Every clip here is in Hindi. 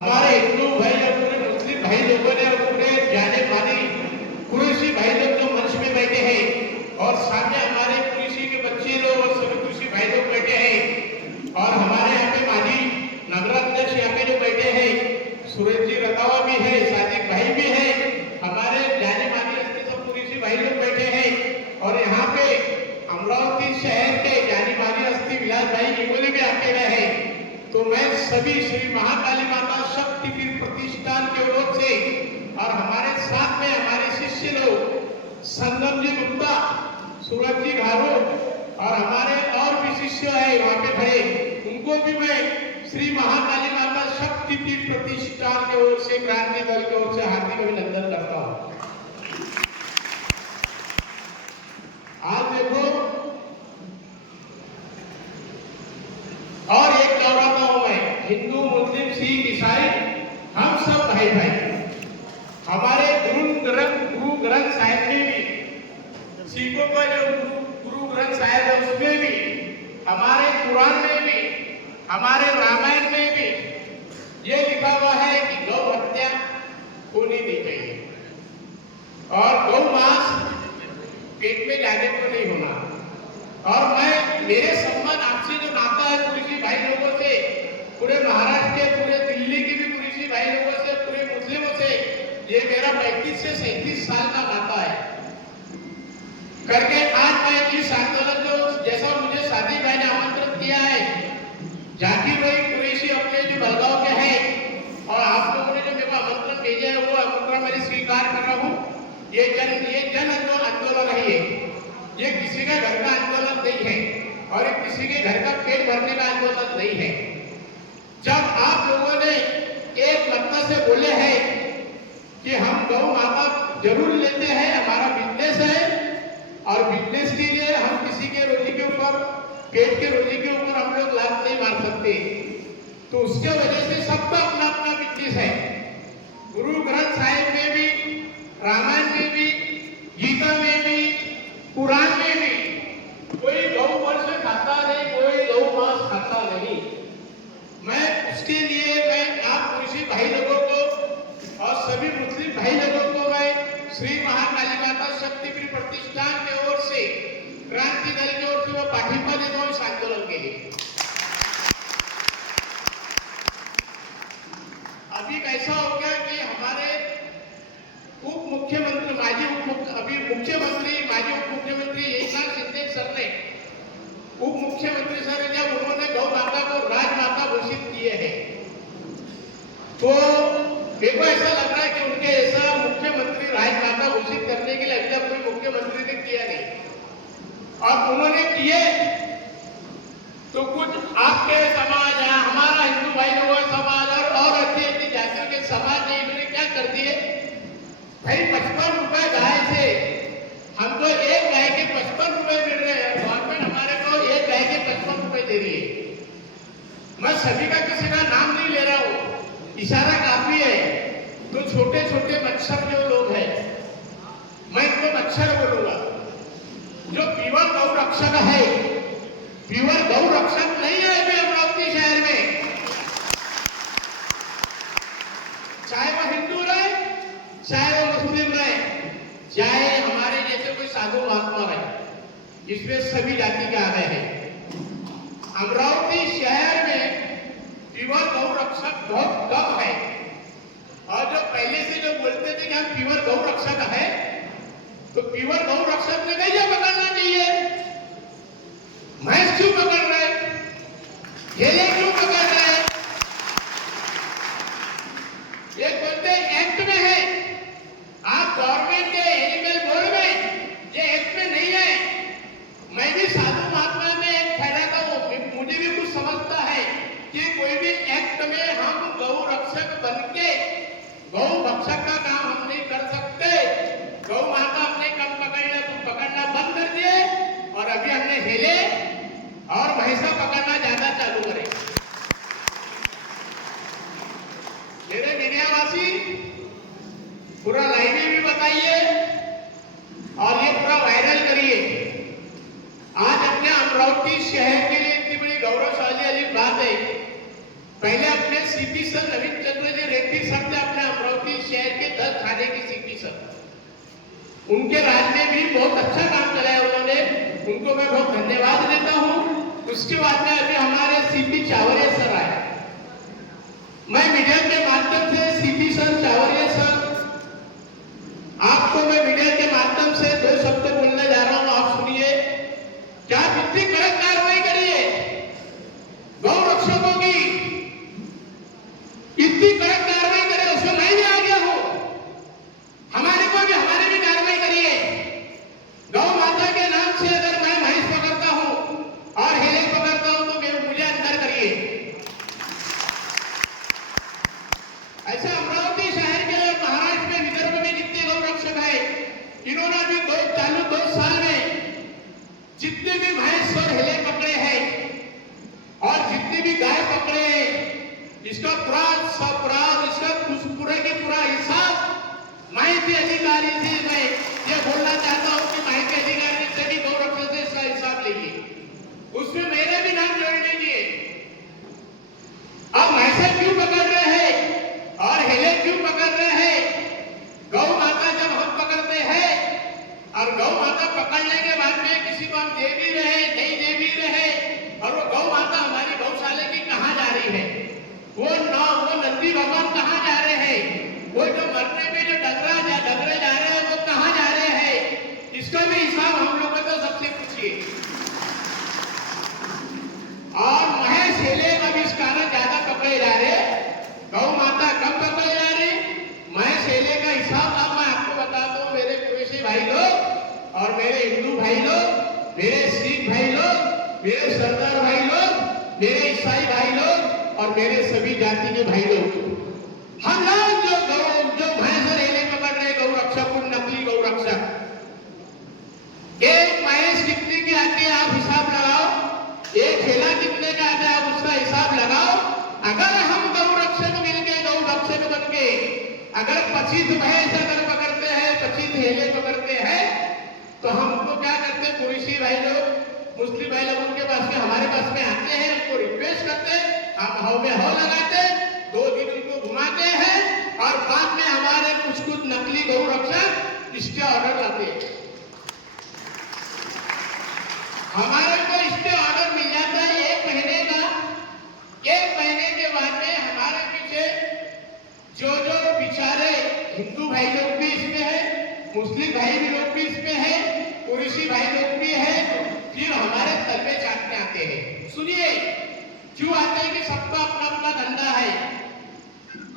हमारे हिंदू भाई और पूरे मुस्लिम भाई लोगों ने पूरे जाने माने कुरैशी भाई लोग जो मंच में बैठे हैं और सामने हमारे कुरैशी के बच्चे लोग और सभी कुरैशी भाई लोग बैठे हैं और हमारे यहाँ पे माजी नगराध्यक्ष यहाँ पे जो बैठे हैं सूरज जी रतावा भी है, सादिक भाई भी है, हमारे जाने माने सब कुरैशी भाई लोग बैठे हैं और यहाँ पे अमरावती शहर के जाने माने अस्थि विलास भाई इंगोले भी आके गए हैं। तो मैं सभी श्री महाकाली माता शक्तिपीठ प्रतिष्ठान के ओर से और हमारे साथ में हमारे शिष्य लोग संगम जी गुप्ता, सूरज जी घारो और हमारे और भी शिष्य है वहां पे खड़े, उनको भी मैं श्री महाकाली माता शक्तिपीठ प्रतिष्ठान के ओर से क्रांति दल की ओर से हार्दिक अभिनंदन करता हूँ। आज देखो और एक दोहराता हूं मैं, हिंदू मुस्लिम सिख ईसाई हम सब भाई भाई। हमारे गुरु ग्रंथ साहिब में भी, सिखों का जो गुरु ग्रंथ साहिब है उसमें भी, हमारे कुरान में भी, हमारे रामायण में भी ये लिखा हुआ है कि गौ हत्या होनी नहीं चाहिए और गौ मांस पेट में जाने को नहीं होना। और मैं मेरे सम्मान आपसे जो नाता है कुरैशी भाई लोगों से, पूरे महाराष्ट्र के, पूरे दिल्ली के भी कुरैशी भाई लोगों से, पूरे मुस्लिमों से, ये मेरा 35 से 37 साल का नाता है करके आज मैं इस आंदोलन को, जैसा मुझे सादी भाई ने आमंत्रित किया है, जाकिर भाई कुरैशी अपने जो बलगांव के हैं और आप लोगों ने जो मेरे को आमंत्रण भेजा है वो आमंत्रण मैं स्वीकार कर रहा हूँ। ये जन आंदोलन है, ये किसी का घर का आंदोलन नहीं है और ये किसी के घर का पेट भरने का आंदोलन नहीं है। जब आप लोगों ने एक मत से बोले हैं कि हम गौ माता जरूर लेते हैं, हमारा बिजनेस है और बिजनेस के लिए हम किसी के रोजी के ऊपर, पेट के रोजी के ऊपर हम लोग लात नहीं मार सकते, तो उसके वजह से सबका अपना अपना बिजनेस है। गुरु ग्रंथ साहिब में भी, रामायण में भी, गीता में भी, कुरान में भी कोई गौ वंश खाता नहीं, कोई गौ मांस खाता नहीं। मैं उसके लिए मैं आप कुरैशी भाई लोगों को और सभी मुस्लिम भाई लोगों को मैं श्री महाकाली माता शक्तिपीठ प्रतिष्ठान के ओर से, क्रांति दल की ओर से मैं पाठिंबा देता हूँ इस आंदोलन के लिए। अभी कैसा हो गया कि हमारे उप मुख्यमंत्री, माजी उप मुख्यमंत्री एकनाथ शिंदे सर ने, उप मुख्यमंत्री सर ने जब उन्होंने गौ माता को राजमाता घोषित किए हैं, तो मेरे को ऐसा लग रहा है कि उनके ऐसा मुख्यमंत्री राजमाता घोषित करने के लिए अभी तक कोई मुख्यमंत्री ने किया नहीं। और उन्होंने किए तो कुछ आपके समाज है, हमारा हिंदू भाई लोगों का समाज और अच्छी अच्छी जाति के समाज ने इन्होंने क्या कर दिए भाई, 55 रुपए गाय से हमको एक गाय के 55 रुपए मिल रहे हैं, गवर्नमेंट हमारे को एक गाय के 55 रुपए दे रही है। मैं सभी का किसी का नाम नहीं ले रहा हूँ, इशारा काफी है। तो छोटे छोटे मच्छर जो लोग हैं, मैं इनको मच्छर बोलूंगा, जो प्योर गौ रक्षक है, प्योर गौ रक्षक नहीं है अभी अमरावती शहर में, चाहे वो हिंदू रहे, चाहे वो मुस्लिम रहे, चाहे हमारे जैसे कोई साधु महात्मा रहे, जिसमें सभी जाति के आ गए हैं। अमरावती शहर में प्योर गौ रक्षक बहुत कम है और जो पहले से जो बोलते थे कि हम प्योर गौ रक्षक है, तो प्योर गौ रक्षक ने गैया पकड़ना चाहिए, भैंस क्यों पकड़ रहे, घेले क्यों पकड़ रहे? एक बोलते एक्ट में है, आप गवर्नमेंट के एनिमल बोर्ड में, ये एक्ट में नहीं है। मैं भी साधु महात्मा में एक फैलाता हूँ, मुझे भी कुछ समझता है कि कोई भी एक्ट में हम गौ रक्षक बनके गौ भक्षक का काम हम नहीं कर सकते। गौ माता अपने कम पकड़ना बंद कर दिए और अभी हमने हेले और भैंसा पकड़ना ज्यादा चालू करे। मेरे मीडियावासी पूरा लाइव में भी बताइए और ये पूरा वायरल करिए। आज अपने अमरावती शहर के लिए इतनी बड़ी गौरवशाली वाली बात है। पहले अपने सीपी सर नवीन चंद्र उनके राज में भी बहुत अच्छा काम चलाया उन्होंने, उनको मैं बहुत धन्यवाद देता हूँ। उसके बाद में अभी हमारे सीपी चावरिया सर आए। मैं मीडिया के माध्यम से सीपी सर, चावरिया सर, आपको मैं मीडिया के माध्यम से 2 शब्द बोलने जा रहा हूँ, आप सुनिए। क्या कितनी कड़क कार्रवाई करी है गौ रक्षकों की, इतनी कड़क कार्रवाई करे, उसमें मैं भी आ गया हूं। हमारे भी कार्रवाई करी है। गौ माता के नाम से अगर मैं भैंस पकड़ता हूं और हेले पकड़ता हूं तो मुझे अंदर करिए। ऐसा अमरावती शहर के, महाराष्ट्र में, विदर्भ में जितने गौ रक्षक है, इन्होंने अभी 2 साल में जितने भी भैंस और हेले पकड़े हैं और जितने भी गाय पकड़े हैं, इसका पूरा पूरे के पूरा हिसाब माहिती अधिकारी से मैं ये बोलना चाहता हूं कि माहिती अधिकारी से भी गौ रक्षक से इसका हिसाब लीजिए, उसमें मेरे भी नाम जोड़ लीजिए। अब भैंसे क्यों पकड़ रहे हैं और हेले क्यों पकड़ रहे हैं? गौ माता जब हम पकड़ते हैं और गौ माता पकड़ने के बाद में किसी को हम दे भी रहे, नहीं दे भी रहे, और वो गौ माता हमारी गौशाला की कहाँ जा रही है, वो नंदी भगवान कहाँ जा रहे हैं, वो जो मरने में जो डगरे जा रहे हैं वो कहाँ जा रहे हैं, इसका भी हिसाब हम लोगों को सबसे पूछिए। और महेश हेले अब इस कारण ज्यादा पकड़े जा रहे, गौ माता कम पकड़े जा रही। महेश हेले का हिसाब अब मैं आपको बताता हूँ, मेरे कुरैशी भाई लोग और मेरे हिंदू भाई लोग, मेरे सिख भाई लोग, मेरे सरदार भाई लोग, मेरे ईसाई भाई लोग और मेरे सभी जाति के भाई लोग, हम लोग जो भैंस और हेले पकड़ रहे गौ रक्षक, नकली गौ रक्षक, एक भैंस कितने की आती है आप हिसाब लगाओ, एक हेला कितने का आता है आप उसका हिसाब लगाओ। अगर हम गौ रक्षक मिलके, गौ रक्षक बनके अगर 25 भैंस अगर पकड़ते हैं, 25 हेले पकड़ते हैं, तो हमको क्या करते हैं, कुरैशी भाई लोग, मुस्लिम भाई लोग उनके पास में, हमारे पास में आते हैं, उनको रिक्वेस्ट करते हैं, हम हाव में हाव लगाते, 2 दिन उनको घुमाते हैं और बाद में हमारे कुछ नकली गौ रक्षक इसके ऑर्डर लाते हैं। हमारे को इसके ऑर्डर मिल जाता है 1 महीने का। 1 महीने के बाद में हमारे पीछे जो बेचारे हिंदू भाई लोग भी इसमें है, मुस्लिम भाई भी लोग भी इसमें है, कुरैशी भाई लोग भी है, फिर हमारे तलबे चाटने आते हैं। सुनिए क्यों आते हैं कि सबका अपना अपना धंधा है।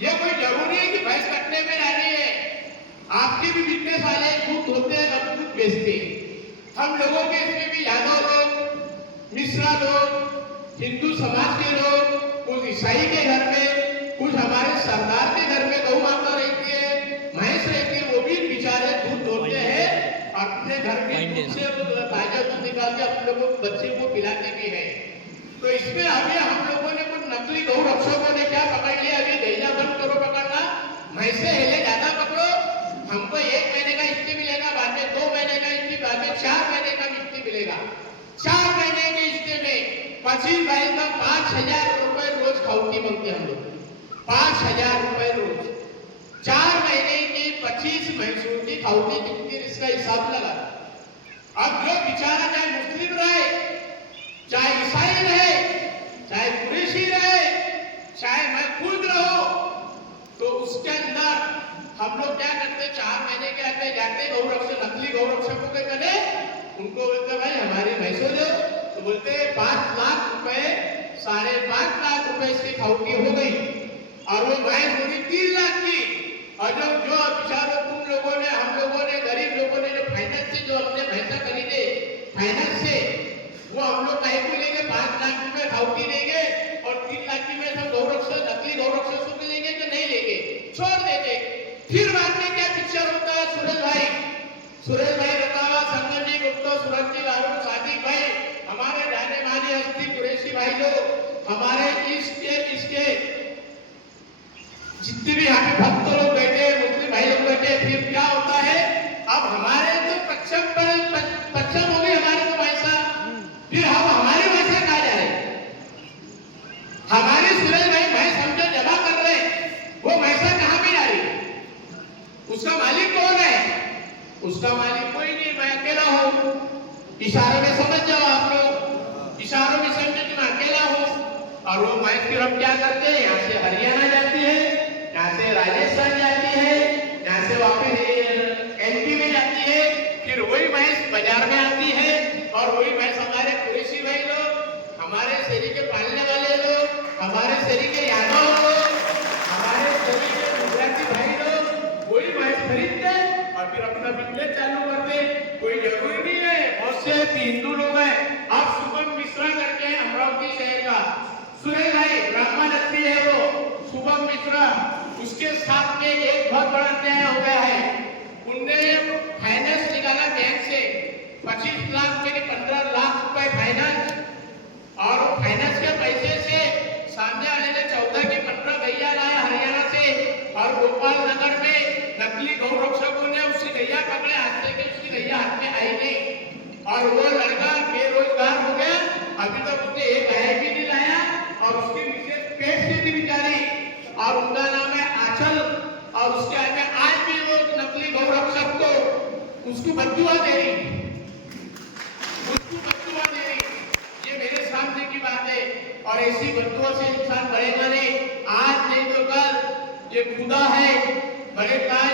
ये कोई जरूरी है कि भैंस कटने में जा रही है, आपके भी बिजनेस वाले दूध होते हैं, सब दूध बेचते हैं। हम लोगों के इसमें भी यादव लोग, मिश्रा लोग, हिंदू समाज के लोग, कुछ ईसाई के घर में, कुछ हमारे सरदार के घर में गौ माता रहती है, भैंस रहती है, वो भी बेचारे दूध धोते हैं, अपने घर के दूध से ताजा दूध निकाल के अपने लोगों बच्चे को पिलाते भी है। तो इसमें अभी हम लोगों ने कुछ नकली गौ रक्षकों ने क्या पकड़ लिया, अभी गैया बंद करो पकड़ना, भैंसे हेले ज्यादा पकड़ो, हमको 1 महीने का किस्ती मिलेगा, बाद में 2 महीने का किस्ती, बाद में 4 महीने का किस्ती मिलेगा। 4 महीने के किस्ती में 25 भैंस का 5000 रुपए रोज खाउटी मांगते हम लोग, 5000 रुपए रोज। 4 महीने की 25 भैंसों की खाउटी कितनी, इसका हिसाब लगा। अब जो बेचारा चाहे मुस्लिम रहे, चाहे ईसाई रहे, चाहे कुरैशी रहे, चाहे मैं खुद रहो, तो उसके अंदर हम लोग क्या करते, 4 महीने के अंदर जाते गौ रक्षक, नकली गौ रक्षकों के कने, उनको बोलते भाई हमारी भैंसों दो, तो बोलते 5 लाख रुपए, 5.5 लाख रुपए इसकी खाउटी हो गई, और वो भैंस होगी 3 लाख की। और जो बेचारों तुम लोगों ने, हम लोगों ने, गरीब लोगों ने जो फाइनेंस से जो अपने भैंसा खरीदे, फाइनेंस से, वो हम लोग कहीं को लेंगे, 5 लाख रुपए खाउटी लेंगे और 3 लाख की में सब गौ रक्षक, नकली गौ रक्षकों को लेंगे कि नहीं लेंगे, छोड़ देंगे। फिर बाद में क्या पिक्चर होता है, सुरेश भाई रतावा, संजय जी गुप्ता, सूरज जी लारू, सादिक भाई, हमारे जाने माने हस्ती कुरैशी भाई लोग, हमारे इसके जितने भी यहाँ पे भक्त लोग बैठे, मुस्लिम भाई लोग बैठे, फिर क्या होता है, अब हमारे तो पक्षम हो गई हमारे तो भैंसा, फिर हम हमारी भैंसा कहाँ जा रहे, हमारे सूरज भाई भैंस समझो जमा कर रहे, वो भैंसा कहाँ भी जा रही, उसका मालिक कौन है, उसका मालिक इशारे में समझ जाओ आप लोग, इशारों में समझो कि मैं अकेला हूँ। और वो मैं फिर हम क्या करते हैं, यहाँ से हरियाणा जाती है, यहाँ से राजस्थान जाती है, यहाँ से वापस एमपी में जाती है, फिर वही भैंस बाजार में आती है और वही भैंस हमारे कुरैशी भाई लोग, हमारे शहरी के पालने वाले लोग, हमारे शहरी के यादव लोग, हमारे शहरी के गुजराती भाई लोग वही भैंस खरीदते और फिर अपना बिजनेस चालू करते। कोई जरूरी नहीं है, बहुत से हिंदू लोग हैं। आप शुभम मिश्रा करके हैं अमरावती शहर का, सुरेश भाई ब्राह्मण व्यक्ति है वो शुभम मिश्रा, उसके साथ में एक बहुत बड़ा अन्याय हो गया है। उनने फाइनेंस निकाला बैंक से 25 लाख में 15 लाख रुपए फाइनेंस, और फाइनेंस के पैसे से सामने वाले ने 14 की 15 गैया लाया हरियाणा से, और गोपाल नगर में नकली गौ रक्षकों ने उसकी गैया पकड़े, हाथ से उसकी गैया हाथ में आई नहीं और वो लड़का बेरोजगार हो गया। अभी तक उसने एक गाय भी नहीं लाया और उसकी मिसेज पेट से भी बेचारी, और उनका नाम है आंचल, और उसके आगे आज भी वो नकली गौ रक्षक को उसको बददुआ दे रही, उसको बददुआ दे रही। ये मेरे सामने की बात है, और ऐसी बददुआ से इंसान बढ़ेगा नहीं, आज नहीं तो कल। ये खुदा है, बड़े ताज